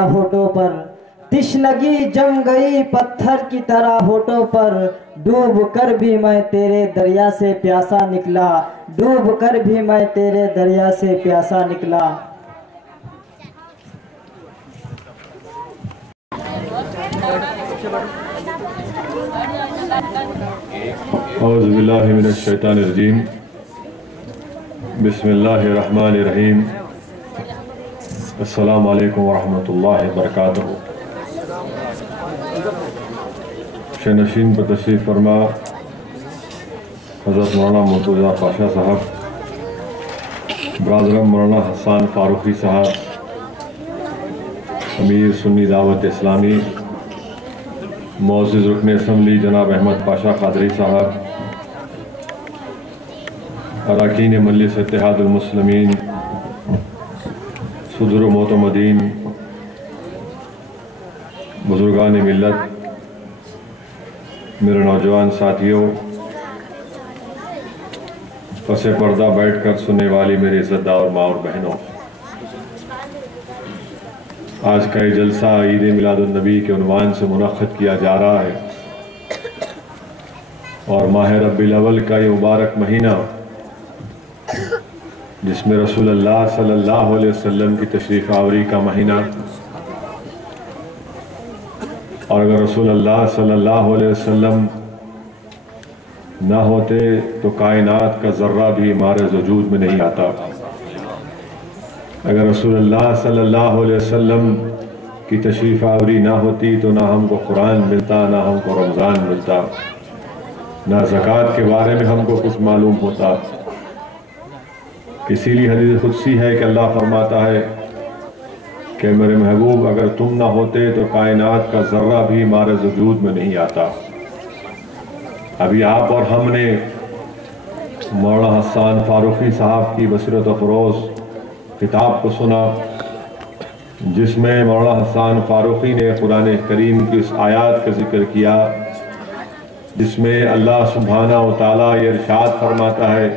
ہوٹوں پر تشنگی جم گئی پتھر کی طرح ہوٹوں پر ڈوب کر بھی میں تیرے دریا سے پیاسا نکلا ڈوب کر بھی میں تیرے دریا سے پیاسا نکلا اعوذ باللہ من الشیطان الرجیم بسم اللہ الرحمن الرحیم السلام علیکم ورحمۃ اللہ وبرکاتہ۔ شنشین پر تشریف فرما حضرت مولانا مرتضیٰ پاشا صاحب، برادر مولانا حسان فاروقی صاحب، امیر سنی دعوت اسلامی، معزز رکن اسمبلی جناب احمد پاشا قادری صاحب، اراکین مجلس اتحاد المسلمین، صدر و معتمدین، بزرگان ملت، میرے نوجوان ساتھیوں، پس پردہ بیٹھ کر سننے والی میری عزتدار ماں اور بہنوں، آج کا یہ جلسہ عید میلاد النبی کے عنوان سے منعقد کیا جا رہا ہے اور ماہ ربیع الاول کا یہ مبارک مہینہ جس میں رسول اللہ صلی اللہ علیہ وسلم کی تشریف آوری کا مہینہ، اور اگر رسول اللہ صلی اللہ علیہ وسلم نہ ہوتے تو کائنات کا ذرہ بھی ہمارے وجود میں نہیں آتا۔ اگر رسول اللہ صلی اللہ علیہ وسلم کی تشریف آوری نہ ہوتی تو نہ ہم کو قرآن ملتا، نہ ہم کو رمضان ملتا، نہ زکوٰۃ کے بارے میں ہم کو کچھ معلوم ہوتا۔ اسی لیے حدیث قدسی ہے کہ اللہ فرماتا ہے کہ میرے محبوب اگر تم نہ ہوتے تو کائنات کا ذرہ بھی ہمارے وجود میں نہیں آتا۔ ابھی آپ اور ہم نے مولانا حسان فاروقی صاحب کی بصیرت افروز کتاب کو سنا، جس میں مولانا حسان فاروقی نے قرآن کریم کی اس آیات کا ذکر کیا جس میں اللہ سبحانہ و تعالیٰ یہ ارشاد فرماتا ہے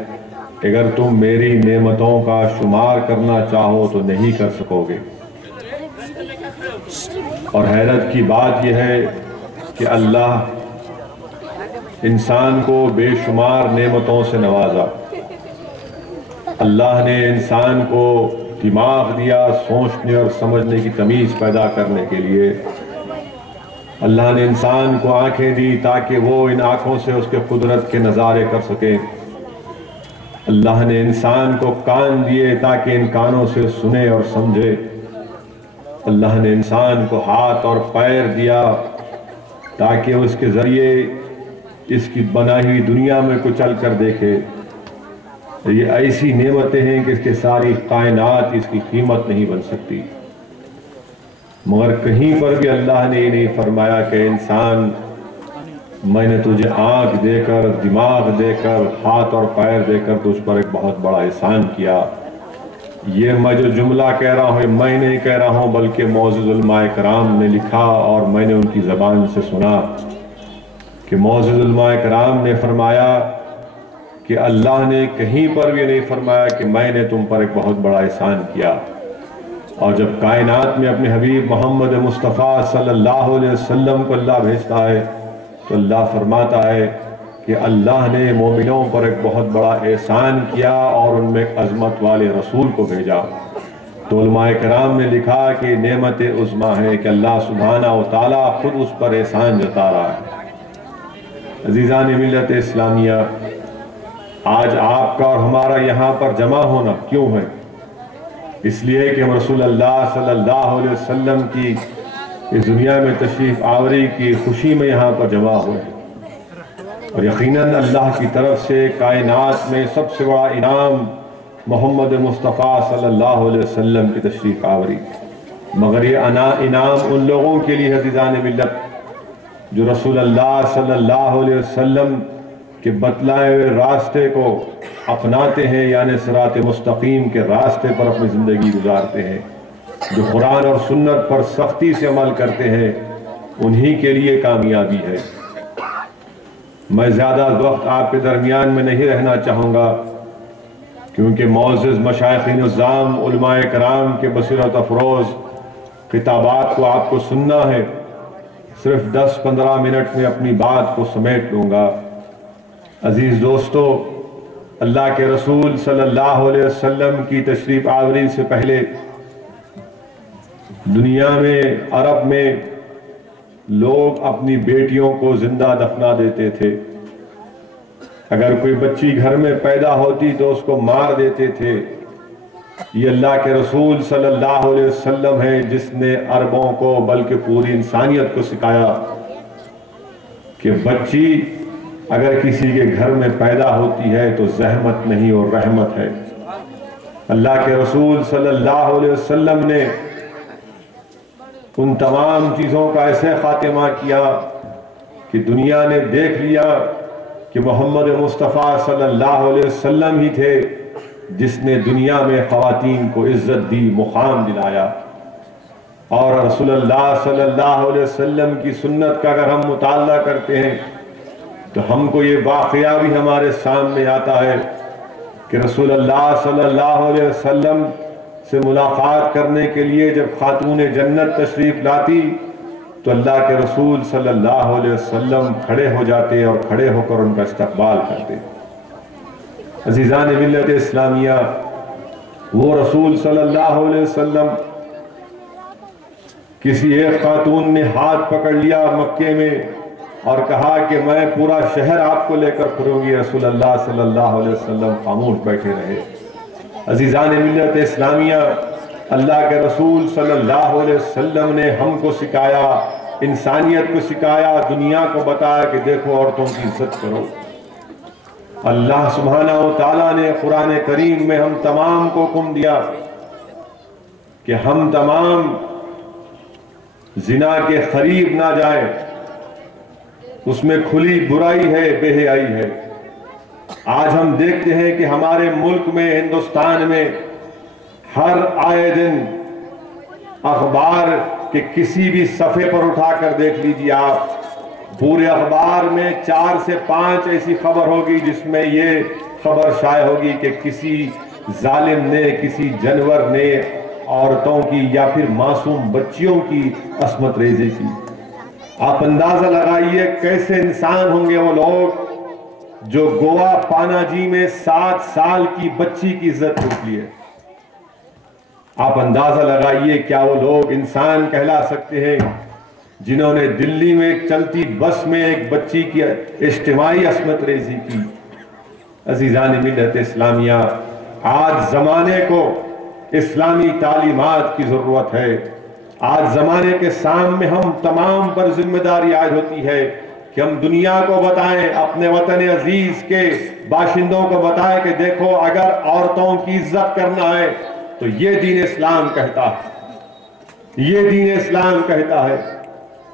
کہ اگر تم میری نعمتوں کا شمار کرنا چاہو تو نہیں کر سکو گے۔ اور حیرت کی بات یہ ہے کہ اللہ انسان کو بے شمار نعمتوں سے نوازا۔ اللہ نے انسان کو دماغ دیا سوچنے اور سمجھنے کی تمیز پیدا کرنے کے لیے۔ اللہ نے انسان کو آنکھیں دی تاکہ وہ ان آنکھوں سے اس کے قدرت کے نظارے کر سکے۔ اللہ نے انسان کو کان دیے تاکہ ان کانوں سے سنے اور سمجھے۔ اللہ نے انسان کو ہاتھ اور پیر دیا تاکہ اس کے ذریعے اس کی بنائی دنیا میں کو چل کر دیکھے۔ یہ ایسی نعمتیں ہیں کہ اس کے ساری کائنات اس کی قیمت نہیں بن سکتی، مگر کہیں پر بھی اللہ نے یہ نہیں فرمایا کہ انسان میں نے تجھے آنکھ دے کر، دماغ دے کر، ہاتھ اور پیر دے کر تجھ پر ایک بہت بڑا احسان کیا۔ یہ میں جو جملہ کہہ رہا ہوں میں نہیں کہہ رہا ہوں بلکہ معزز علماء کرام نے لکھا اور میں نے ان کی زبان سے سنا کہ معزز علماء کرام نے فرمایا کہ اللہ نے کہیں پر بھی نہیں فرمایا کہ میں نے تم پر ایک بہت بڑا احسان کیا۔ اور جب کائنات میں اپنے حبیب محمد مصطفیٰ صلی اللہ علیہ وسلم کو اللہ بھیجتا ہے تو اللہ فرماتا ہے کہ اللہ نے مومنوں پر ایک بہت بڑا احسان کیا اور ان میں ایک عظمت والے رسول کو بھیجا۔ تو علماء کرام نے لکھا کہ نعمت عظمیٰ ہے کہ اللہ سبحانہ و تعالیٰ خود اس پر احسان جتا رہا ہے۔ عزیزان ملت اسلامیہ، آج آپ کا اور ہمارا یہاں پر جمع ہونا کیوں ہے؟ اس لیے کہ ہم رسول اللہ صلی اللہ علیہ وسلم کی اس دنیا میں تشریف آوری کی خوشی میں یہاں پر جمع ہوئے، اور یقیناً اللہ کی طرف سے کائنات میں سب سے بڑا انعام محمد مصطفیٰ صلی اللہ علیہ وسلم کی تشریف آوری، مگر یہ انعام ان لوگوں کے لیے عزیزان ملت جو رسول اللہ صلی اللہ علیہ وسلم کے بتلائے ہوئے راستے کو اپناتے ہیں، یعنی صراط مستقیم کے راستے پر اپنی زندگی گزارتے ہیں، جو قرآن اور سنت پر سختی سے عمل کرتے ہیں، انہی کے لیے کامیابی ہے۔ میں زیادہ وقت آپ کے درمیان میں نہیں رہنا چاہوں گا کیونکہ معزز مشائخ نظام علماء کرام کے بصیرت افروز خطابات کو آپ کو سننا ہے، صرف 10-15 منٹ میں اپنی بات کو سمیٹ لوں گا۔ عزیز دوستو، اللہ کے رسول صلی اللہ علیہ وسلم کی تشریف آوری سے پہلے دنیا میں، عرب میں لوگ اپنی بیٹیوں کو زندہ دفنا دیتے تھے۔ اگر کوئی بچی گھر میں پیدا ہوتی تو اس کو مار دیتے تھے۔ یہ اللہ کے رسول صلی اللہ علیہ وسلم ہے جس نے عربوں کو بلکہ پوری انسانیت کو سکھایا کہ بچی اگر کسی کے گھر میں پیدا ہوتی ہے تو زحمت نہیں اور رحمت ہے۔ اللہ کے رسول صلی اللہ علیہ وسلم نے ان تمام چیزوں کا ایسے خاتمہ کیا کہ دنیا نے دیکھ لیا کہ محمد مصطفیٰ صلی اللہ علیہ وسلم ہی تھے جس نے دنیا میں خواتین کو عزت دی، مقام دلایا۔ اور رسول اللہ صلی اللہ علیہ وسلم کی سنت کا اگر ہم مطالعہ کرتے ہیں تو ہم کو یہ واقعہ بھی ہمارے سامنے آتا ہے کہ رسول اللہ صلی اللہ علیہ وسلم سے ملاقات کرنے کے لیے جب خاتون جنت تشریف لاتی تو اللہ کے رسول صلی اللہ علیہ وسلم کھڑے ہو جاتے اور کھڑے ہو کر ان کا استقبال کرتے۔ عزیزان ملت اسلامیہ، وہ رسول صلی اللہ علیہ وسلم کسی ایک خاتون نے ہاتھ پکڑ لیا مکے میں اور کہا کہ میں پورا شہر آپ کو لے کر پھروں گی، رسول اللہ صلی اللہ علیہ وسلم خاموش بیٹھے رہے۔ عزیزان ملت اسلامیہ، اللہ کے رسول صلی اللہ علیہ وسلم نے ہم کو سکھایا، انسانیت کو سکھایا، دنیا کو بتایا کہ دیکھو عورتوں کی عزت کرو۔ اللہ سبحانہ و تعالیٰ نے قرآن کریم میں ہم تمام کو حکم دیا کہ ہم تمام زنا کے قریب نہ جائیں، اس میں کھلی برائی ہے، بے حیائی ہے۔ آج ہم دیکھتے ہیں کہ ہمارے ملک میں، ہندوستان میں ہر آئے دن اخبار کے کسی بھی صفحے پر اٹھا کر دیکھ لیجیے آپ، پورے اخبار میں 4 سے 5 ایسی خبر ہوگی جس میں یہ خبر شائع ہوگی کہ کسی ظالم نے، کسی جانور نے عورتوں کی یا پھر معصوم بچیوں کی عصمت ریزی کی۔ آپ اندازہ لگائیے کیسے انسان ہوں گے وہ لوگ جو گوا پانا جی میں 7 سال کی بچی کی عزت لوٹ لیے۔ آپ اندازہ لگائیے کیا وہ لوگ انسان کہلا سکتے ہیں جنہوں نے دلی میں ایک چلتی بس میں ایک بچی کی اجتماعی عصمت ریزی کی۔ عزیزان ملت اسلامیہ، آج زمانے کو اسلامی تعلیمات کی ضرورت ہے۔ آج زمانے کے سامنے ہم تمام پر ذمہ داری عائد ہوتی ہے کہ ہم دنیا کو بتائیں، اپنے وطن عزیز کے باشندوں کو بتائیں کہ دیکھو اگر عورتوں کی عزت کرنا ہے تو یہ دین اسلام کہتا ہے، یہ دین اسلام کہتا ہے۔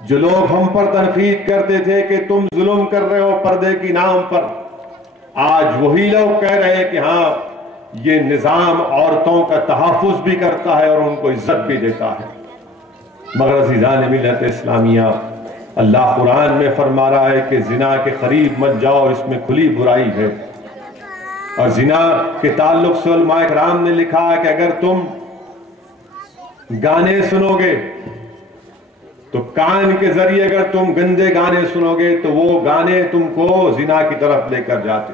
جو لوگ ہم پر تنقید کرتے تھے کہ تم ظلم کر رہے ہو پردے کی نام پر، آج وہی لوگ کہہ رہے ہیں کہ ہاں یہ نظام عورتوں کا تحفظ بھی کرتا ہے اور ان کو عزت بھی دیتا ہے۔ مگر عزیزان ملت اسلامیہ، اللہ قرآن میں فرما رہا ہے کہ زنا کے قریب مت جاؤ، اس میں کھلی برائی ہے۔ اور زنا کے تعلق سے علماء کرام نے لکھا ہے کہ اگر تم گانے سنو گے تو کان کے ذریعے اگر تم گندے گانے سنو گے تو وہ گانے تم کو زنا کی طرف لے کر جاتے۔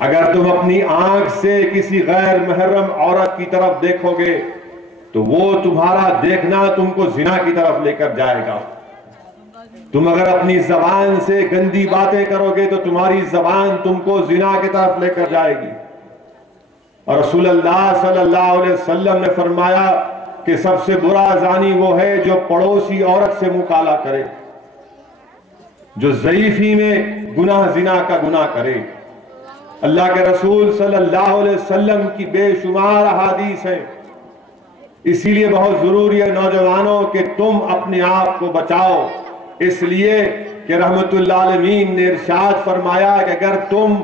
اگر تم اپنی آنکھ سے کسی غیر محرم عورت کی طرف دیکھو گے تو وہ تمہارا دیکھنا تم کو زنا کی طرف لے کر جائے گا۔ تم اگر اپنی زبان سے گندی باتیں کرو گے تو تمہاری زبان تم کو زنا کی طرف لے کر جائے گی۔ اور رسول اللہ صلی اللہ علیہ وسلم نے فرمایا کہ سب سے برا زانی وہ ہے جو پڑوسی عورت سے مکالہ کرے، جو ضعیفی میں گناہ زنا کا گناہ کرے۔ اللہ کے رسول صلی اللہ علیہ وسلم کی بے شمار احادیث ہیں، اسی لیے بہت ضروری ہے نوجوانوں کہ تم اپنے آپ کو بچاؤ، اس لیے کہ رحمت اللہ عالمین نے ارشاد فرمایا کہ اگر تم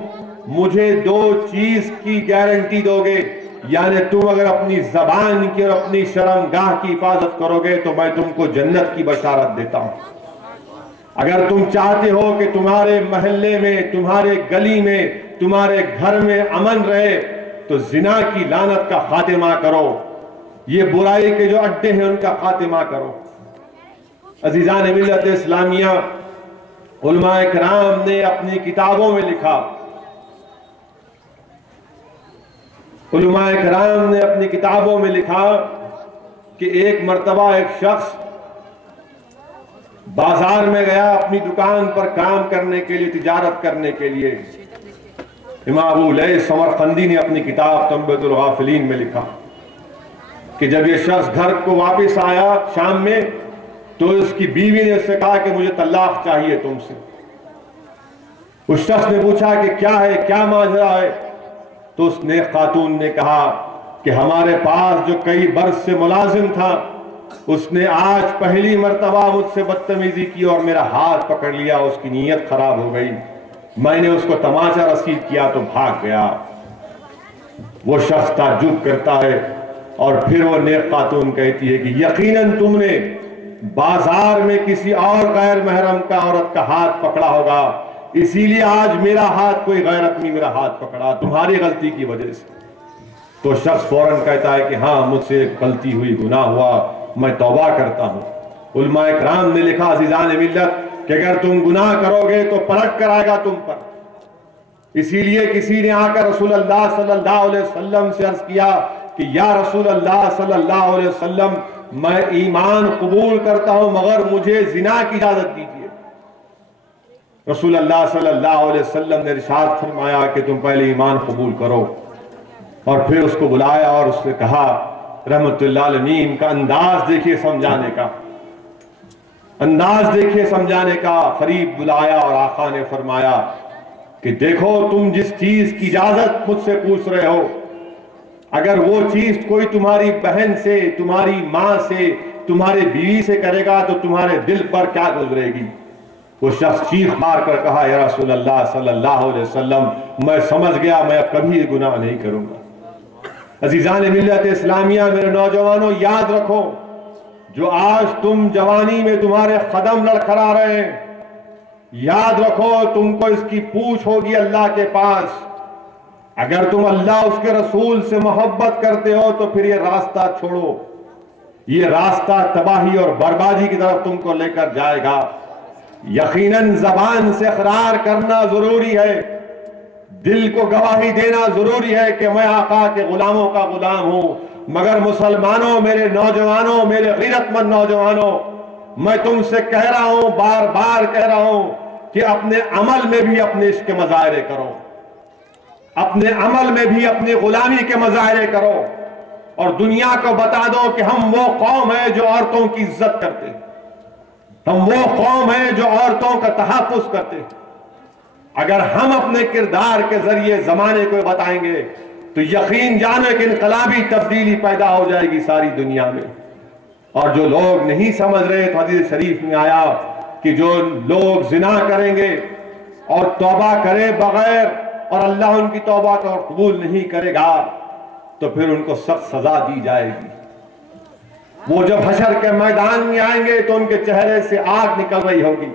مجھے 2 چیز کی گارنٹی دو گے، یعنی تم اگر اپنی زبان کی اور اپنی شرمگاہ کی حفاظت کرو گے تو میں تم کو جنت کی بشارت دیتا ہوں۔ اگر تم چاہتے ہو کہ تمہارے محلے میں، تمہارے گلی میں، تمہارے گھر میں امن رہے تو زنا کی لعنت کا خاتمہ کرو۔ یہ برائی کے جو اڈے ہیں ان کا خاتمہ کرو۔ عزیزان ملت اسلامیہ، علماء کرام نے اپنی کتابوں میں لکھا، علماء کرام نے اپنی کتابوں میں لکھا کہ ایک مرتبہ ایک شخص بازار میں گیا اپنی دکان پر کام کرنے کے لیے، تجارت کرنے کے لیے۔ امام ابو لیث سمرقندی نے اپنی کتاب تنبیۃ الغافلین میں لکھا کہ جب یہ شخص گھر کو واپس آیا شام میں تو اس کی بیوی نے اس سے کہا کہ مجھے طلاق چاہیے تم سے۔ اس شخص نے پوچھا کہ کیا ہے، کیا ماجرا ہے؟ تو اس نیک خاتون نے کہا کہ ہمارے پاس جو کئی برس سے ملازم تھا اس نے آج پہلی مرتبہ مجھ سے بدتمیزی کی اور میرا ہاتھ پکڑ لیا، اس کی نیت خراب ہو گئی، میں نے اس کو تماچا رسید کیا تو بھاگ گیا۔ وہ شخص تعجب کرتا ہے اور پھر وہ نیک خاتون کہتی ہے کہ یقیناً تم نے بازار میں کسی اور غیر محرم کا عورت کا ہاتھ پکڑا ہوگا، اسی لیے آج میرا ہاتھ کوئی غیر آدمی میرا ہاتھ پکڑا تمہاری غلطی کی وجہ سے۔ تو شخص فوراً کہتا ہے کہ ہاں مجھ سے غلطی ہوئی، گناہ ہوا، میں توبہ کرتا ہوں۔ علماء کرام نے لکھا عزیزان ملت کہ اگر تم گناہ کرو گے تو پلٹ کر آئے گا تم پر۔ اسی لیے کسی نے آ کر رسول اللہ صلی اللہ علیہ وسلم سے عرض کیا کہ یا رسول اللہ صلی اللہ علیہ وسلم، میں ایمان قبول کرتا ہوں مگر مجھے زنا کی اجازت دیجیے۔ رسول اللہ صلی اللہ علیہ وسلم نے ارشاد فرمایا کہ تم پہلے ایمان قبول کرو، اور پھر اس کو بلایا اور اس نے کہا، رحمت اللہ علیہ کا انداز دیکھیے سمجھانے کا، انداز دیکھیے سمجھانے کا۔ قریب بلایا اور آقا نے فرمایا کہ دیکھو تم جس چیز کی اجازت مجھ سے پوچھ رہے ہو، اگر وہ چیز کوئی تمہاری بہن سے، تمہاری ماں سے، تمہارے بیوی سے کرے گا تو تمہارے دل پر کیا گزرے گی؟ وہ شخص چیخ مار کر کہا، یا رسول اللہ صلی اللہ علیہ وسلم، میں سمجھ گیا، میں کبھی گناہ نہیں کروں گا۔ عزیزان ملت اسلامیہ، میرے نوجوانوں، یاد رکھو، جو آج تم جوانی میں تمہارے قدم لڑکھڑا رہے ہیں، یاد رکھو تم کو اس کی پوچھ ہوگی اللہ کے پاس۔ اگر تم اللہ اس کے رسول سے محبت کرتے ہو تو پھر یہ راستہ چھوڑو، یہ راستہ تباہی اور بربادی کی طرف تم کو لے کر جائے گا۔ یقیناً زبان سے اقرار کرنا ضروری ہے، دل کو گواہی دینا ضروری ہے کہ میں آقا کے غلاموں کا غلام ہوں، مگر مسلمانوں، میرے نوجوانوں، میرے غیرت مند نوجوانوں، میں تم سے کہہ رہا ہوں، بار بار کہہ رہا ہوں کہ اپنے عمل میں بھی اپنے عشق کے مظاہرے کرو، اپنے عمل میں بھی اپنی غلامی کے مظاہرے کرو، اور دنیا کو بتا دو کہ ہم وہ قوم ہیں جو عورتوں کی عزت کرتے ہیں، ہم وہ قوم ہیں جو عورتوں کا تحفظ کرتے ہیں۔ اگر ہم اپنے کردار کے ذریعے زمانے کو بتائیں گے تو یقین جانے کہ انقلابی تبدیلی پیدا ہو جائے گی ساری دنیا میں۔ اور جو لوگ نہیں سمجھ رہے تو حدیث شریف میں آیا کہ جو لوگ زنا کریں گے اور توبہ کرے بغیر اور اللہ ان کی توبہ کو قبول نہیں کرے گا تو پھر ان کو سخت سزا دی جائے گی۔ وہ جب حشر کے میدان میں آئیں گے تو ان کے چہرے سے آگ نکل رہی ہوگی،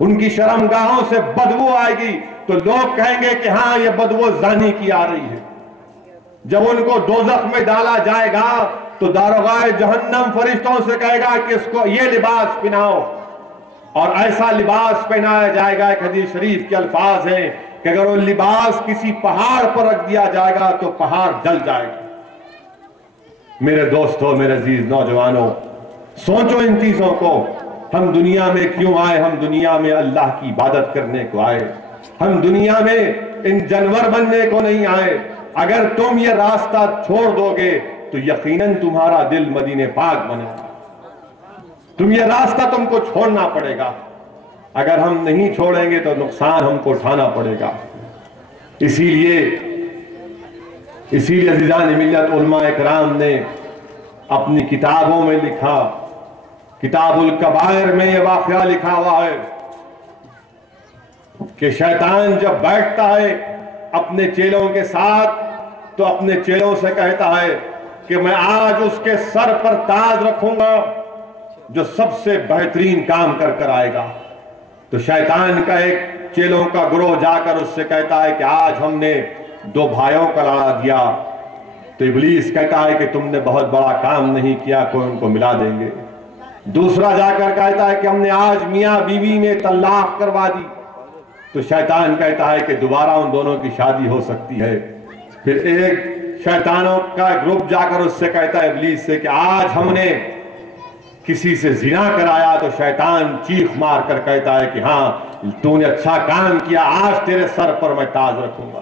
ان کی شرمگاہوں سے بدبو آئے گی، تو لوگ کہیں گے کہ ہاں یہ بدبو زانی کی آ رہی ہے۔ جب ان کو دوزخ میں ڈالا جائے گا تو داروغہ جہنم فرشتوں سے کہے گا کہ اس کو یہ لباس پہناؤ، اور ایسا لباس پہنایا جائے گا۔ ایک حدیث شریف کے الفاظ ہیں کہ اگر وہ لباس کسی پہاڑ پر رکھ دیا جائے گا تو پہاڑ جل جائے گا۔ میرے دوستوں، میرے عزیز نوجوانوں، سوچو ان چیزوں کو۔ ہم دنیا میں کیوں آئے؟ ہم دنیا میں اللہ کی عبادت کرنے کو آئے، ہم دنیا میں ان جانور بننے کو نہیں آئے۔ اگر تم یہ راستہ چھوڑ دو گے تو یقیناً تمہارا دل مدینہ پاک بنے گا۔ تم یہ راستہ تم کو چھوڑنا پڑے گا، اگر ہم نہیں چھوڑیں گے تو نقصان ہم کو اٹھانا پڑے گا۔ اسی لیے عزیزان ملت، علماء کرام نے اپنی کتابوں میں لکھا، کتاب الکبائر میں یہ واقعہ لکھا ہوا ہے کہ شیطان جب بیٹھتا ہے اپنے چیلوں کے ساتھ تو اپنے چیلوں سے کہتا ہے کہ میں آج اس کے سر پر تاج رکھوں گا جو سب سے بہترین کام کر آئے گا۔ تو شیطان کا ایک چیلوں کا گروہ جا کر اس سے کہتا ہے کہ آج ہم نے دو بھائیوں کا لڑا دیا، تو ابلیس کہتا ہے کہ تم نے بہت بڑا کام نہیں کیا، کوئی ان کو ملا دیں گے۔ دوسرا جا کر کہتا ہے کہ ہم نے آج میاں بیوی میں طلاق کروا دی، تو شیطان کہتا ہے کہ دوبارہ ان دونوں کی شادی ہو سکتی ہے۔ پھر ایک شیطانوں کا گروپ جا کر اس سے کہتا ہے ابلیس سے کہ آج ہم نے کسی سے زنا کرایا، تو شیطان چیخ مار کر کہتا ہے کہ ہاں تو نے اچھا کام کیا، آج تیرے سر پر میں تاج رکھوں گا۔